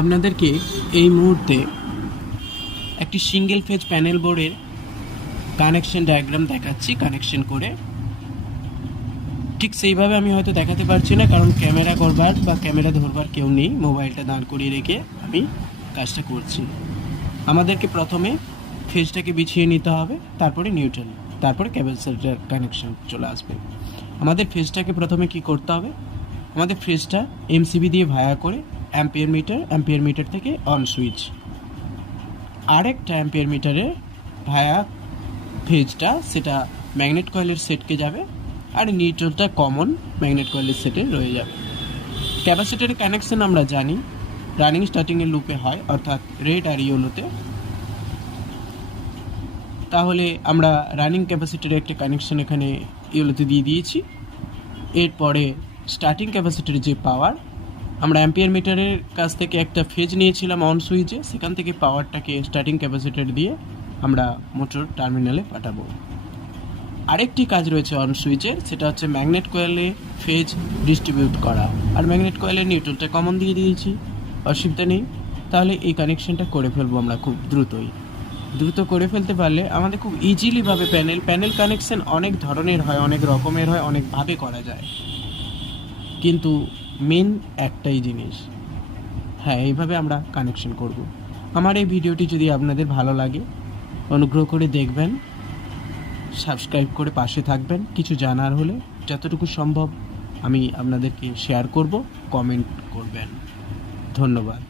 আপনাদেরকে এই মুহূর্তে একটি সিঙ্গেল ফেজ প্যানেল বোর্ডের কানেকশন ডায়াগ্রাম দেখাচ্ছি। কানেকশন করে ঠিক সেইভাবে আমি হয়তো দেখাতে পারছি না, কারণ ক্যামেরা করবার বা ক্যামেরা ধরবার কেউ নেই। মোবাইলটা দাঁড় করিয়ে রেখে আমি কাজটা করছি। আমাদেরকে প্রথমে ফেজটাকে বিছিয়ে নিতে হবে, তারপরে নিউট্রাল, তারপরে ক্যাপাসিটর কানেকশন চলে আসবে। আমাদের ফেজটাকে প্রথমে কি করতে হবে, আমাদের ফেজটা এমসিবি দিয়ে ভায়া করে অ্যাম্পিয়ার মিটার থেকে অন সুইচ, আরেকটা অ্যাম্পিয়ার মিটারে ভায়া ফেজটা সেটা ম্যাগনেট কয়েলের সেটকে যাবে, আর নিউট্রালটা কমন ম্যাগনেট কয়েলের সেটে রয়ে যাবে। ক্যাপাসিটরের কানেকশন আমরা জানি রানিং স্টার্টিংয়ের লুপে হয়, অর্থাৎ রেড আর ইয়েলোতে। তাহলে আমরা রানিং ক্যাপাসিটরের একটা কানেকশন এখানে ইয়েলোতে দিয়ে দিয়েছি। এরপরে স্টার্টিং ক্যাপাসিটরের যে পাওয়ার, আমরা অ্যাম্পিয়ার মিটারের কাছ থেকে একটা ফেজ নিয়েছিলাম অন সুইচে, সেখান থেকে পাওয়ারটাকে স্টার্টিং ক্যাপাসিটর দিয়ে আমরা মোটর টার্মিনালে পাঠাবো। আরেকটি কাজ রয়েছে অন সুইচের, সেটা হচ্ছে ম্যাগনেট কয়েলে ফেজ ডিস্ট্রিবিউট করা। আর ম্যাগনেট কয়েলের নিউট্রালটা কমন দিয়ে দিয়েছি, অসুবিধা নেই। তাহলে এই কানেকশনটা করে ফেলবো আমরা খুব দ্রুত করে ফেলতে পারলে আমাদের খুব ইজিলিভাবে প্যানেল কানেকশন অনেক ধরনের হয়, অনেক রকমের হয়, অনেকভাবে করা যায়, কিন্তু মেন একটাই জিনিস, হ্যাঁ, এইভাবে আমরা কানেকশন করব। আমার এই ভিডিওটি যদি আপনাদের ভালো লাগে, অনুগ্রহ করে দেখবেন, সাবস্ক্রাইব করে পাশে থাকবেন। কিছু জানার হলে যতটুকু সম্ভব আমি আপনাদেরকে শেয়ার করব, কমেন্ট করবেন। ধন্যবাদ।